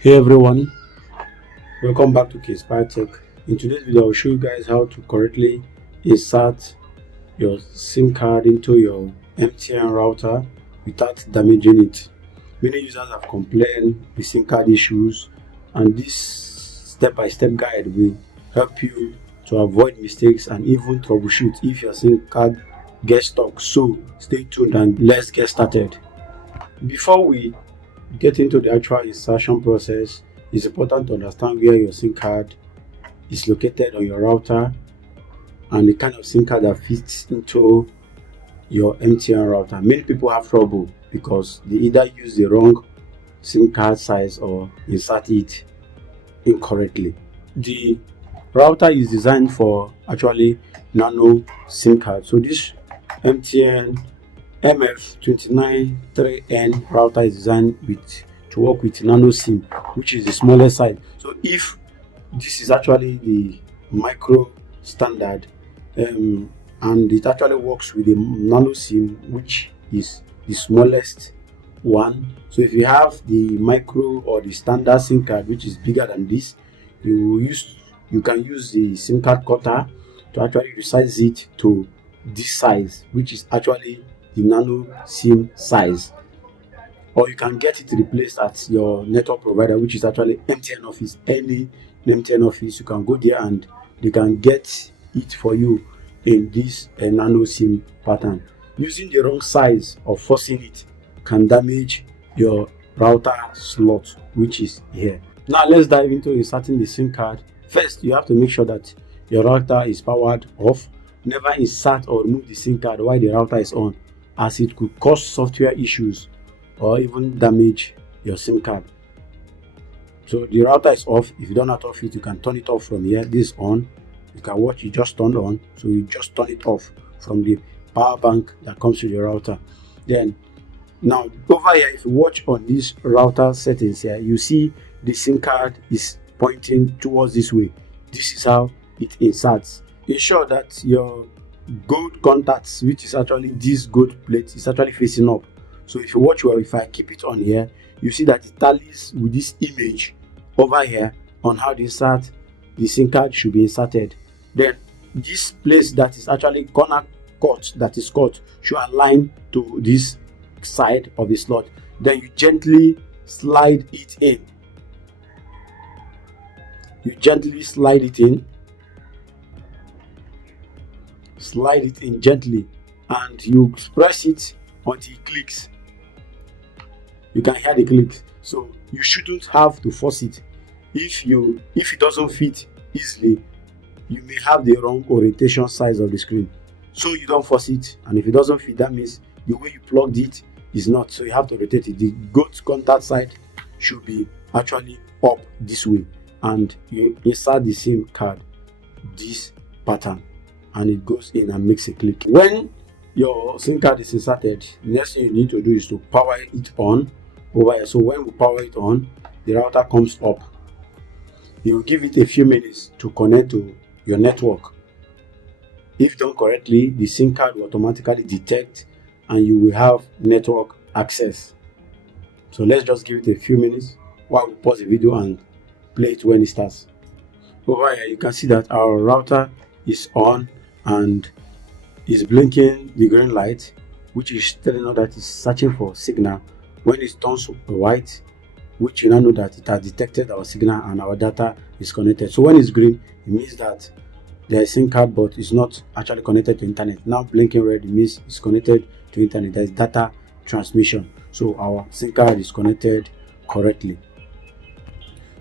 Hey everyone, welcome back to K-Spire Tech. In today's video, I'll show you guys how to correctly insert your SIM card into your MTN router without damaging it. Many users have complained with SIM card issues, and this step-by-step guide will help you to avoid mistakes and even troubleshoot if your SIM card gets stuck. So stay tuned and let's get started. Before we get into the actual insertion process, it's important to understand where your SIM card is located on your router and the kind of SIM card that fits into your MTN router. Many people have trouble because they either use the wrong SIM card size or insert it incorrectly. The router is designed for actually nano SIM card. So this MTN MF293N router is designed to work with nano SIM, which is the smallest size. So if this is actually the micro standard, and it actually works with the nano SIM, which is the smallest one. So if you have the micro or the standard SIM card, which is bigger than this, you can use the SIM card cutter to actually resize it to this size, which is actually the nano SIM size, or you can get it replaced at your network provider, which is actually MTN office. Any MTN office, you can go there and they can get it for you in this nano SIM pattern. Using the wrong size or forcing it can damage your router slot, which is here. Now let's dive into inserting the SIM card. First, you have to make sure that your router is powered off. Never insert or remove the SIM card while the router is on, as it could cause software issues or even damage your SIM card. So the router is off. If you don't know how to off it, you can turn it off from here. This is on. You can watch it just turned on. So you just turn it off from the power bank that comes with your router. Then now over here, if you watch on this router settings here, you see the SIM card is pointing towards this way. This is how it inserts. Ensure that your gold contacts, which is actually this gold plate, is actually facing up. So if you watch well, if I keep it on here, you see that it tallies with this image over here on how the SIM card should be inserted. Then this place that is actually corner cut, that is cut, should align to this side of the slot. Then you gently slide it in. You gently slide it in. Slide it in gently, and you press it until it clicks. You can hear the clicks, so you shouldn't have to force it. If it doesn't fit easily, you may have the wrong orientation size of the screen, so you don't force it. And if it doesn't fit, that means the way you plugged it is not, so you have to rotate it. The gold contact side should be actually up this way, and you insert the SIM card this pattern, and it goes in and makes a click. When your SIM card is inserted, the next thing you need to do is to power it on over here. So when we power it on, the router comes up. You will give it a few minutes to connect to your network. If done correctly, the SIM card will automatically detect and you will have network access. So let's just give it a few minutes while we pause the video and play it when it starts. Over here, you can see that our router is on and is blinking the green light, which is telling us that it's searching for signal. When it turns white, which you now know that it has detected our signal and our data is connected. So when it's green, it means that there is SIM card but it's not actually connected to internet. Now blinking red, it means it's connected to internet. There is data transmission, so our SIM card is connected correctly.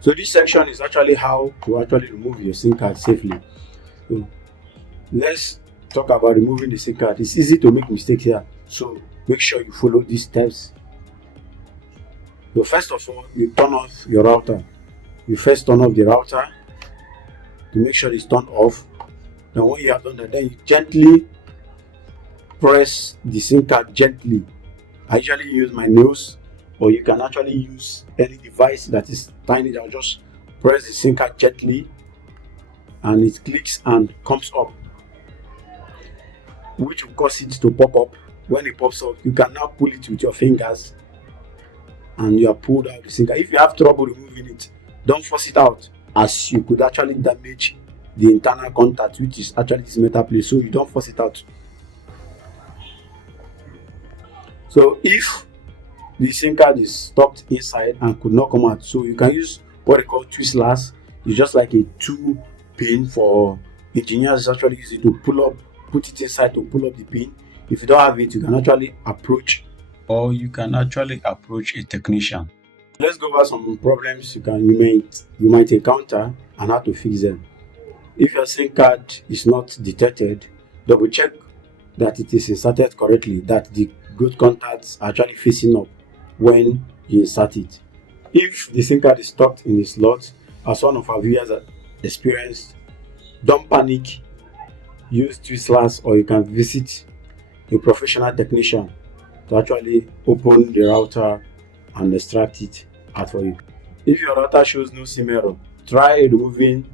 So this section is actually how to actually remove your SIM card safely. So let's talk about removing the SIM card. It's easy to make mistakes here, so make sure you follow these steps. So first of all, you turn off your router. You first turn off the router to make sure it's turned off. Then when you have done that, then you gently press the SIM card gently. I usually use my nails, or you can actually use any device that is tiny. I'll just press the SIM card gently and it clicks and comes up, which will cause it to pop up. When it pops up, you can now pull it with your fingers and you have pulled out the SIM card. If you have trouble removing it, don't force it out, as you could actually damage the internal contact, which is actually this metal plate. So you don't force it out. So if the SIM card is stuck inside and could not come out, so you can use what they call twistlers. It's just like a 2-pin for engineers. Actually use it to put it inside to pull up the pin. If you don't have it, you can actually approach a technician. Let's go over some problems you might encounter and how to fix them. If your SIM card is not detected, double check that it is inserted correctly, that the good contacts are actually facing up when you insert it. If the SIM card is stuck in the slot, as one of our viewers experienced, don't panic. Use twistlers, or you can visit a professional technician to actually open the router and extract it out for you. If your router shows no SIM error, try removing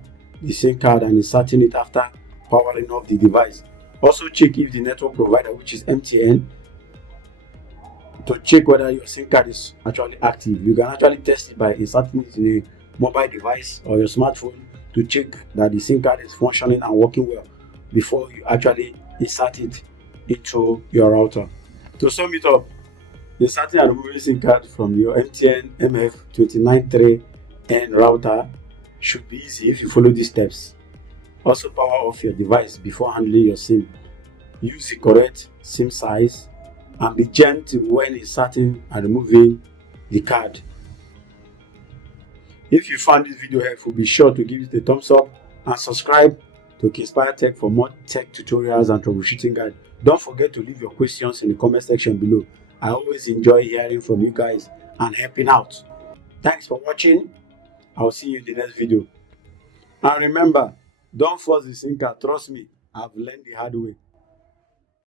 the SIM card and inserting it after powering off the device. Also check if the network provider, which is MTN, to check whether your SIM card is actually active. You can actually test it by inserting it in a mobile device or your smartphone to check that the SIM card is functioning and working well before you actually insert it into your router. To sum it up, inserting and removing SIM card from your MTN MF293N router should be easy if you follow these steps. Also power off your device before handling your SIM. Use the correct SIM size and be gentle when inserting and removing the card. If you found this video helpful, be sure to give it a thumbs up and subscribe to Kinspire Tech for more tech tutorials and troubleshooting guide. Don't forget to leave your questions in the comment section below. I always enjoy hearing from you guys and helping out. Thanks for watching. I'll see you in the next video. And remember, don't force the SIM card. Trust me, I've learned the hard way.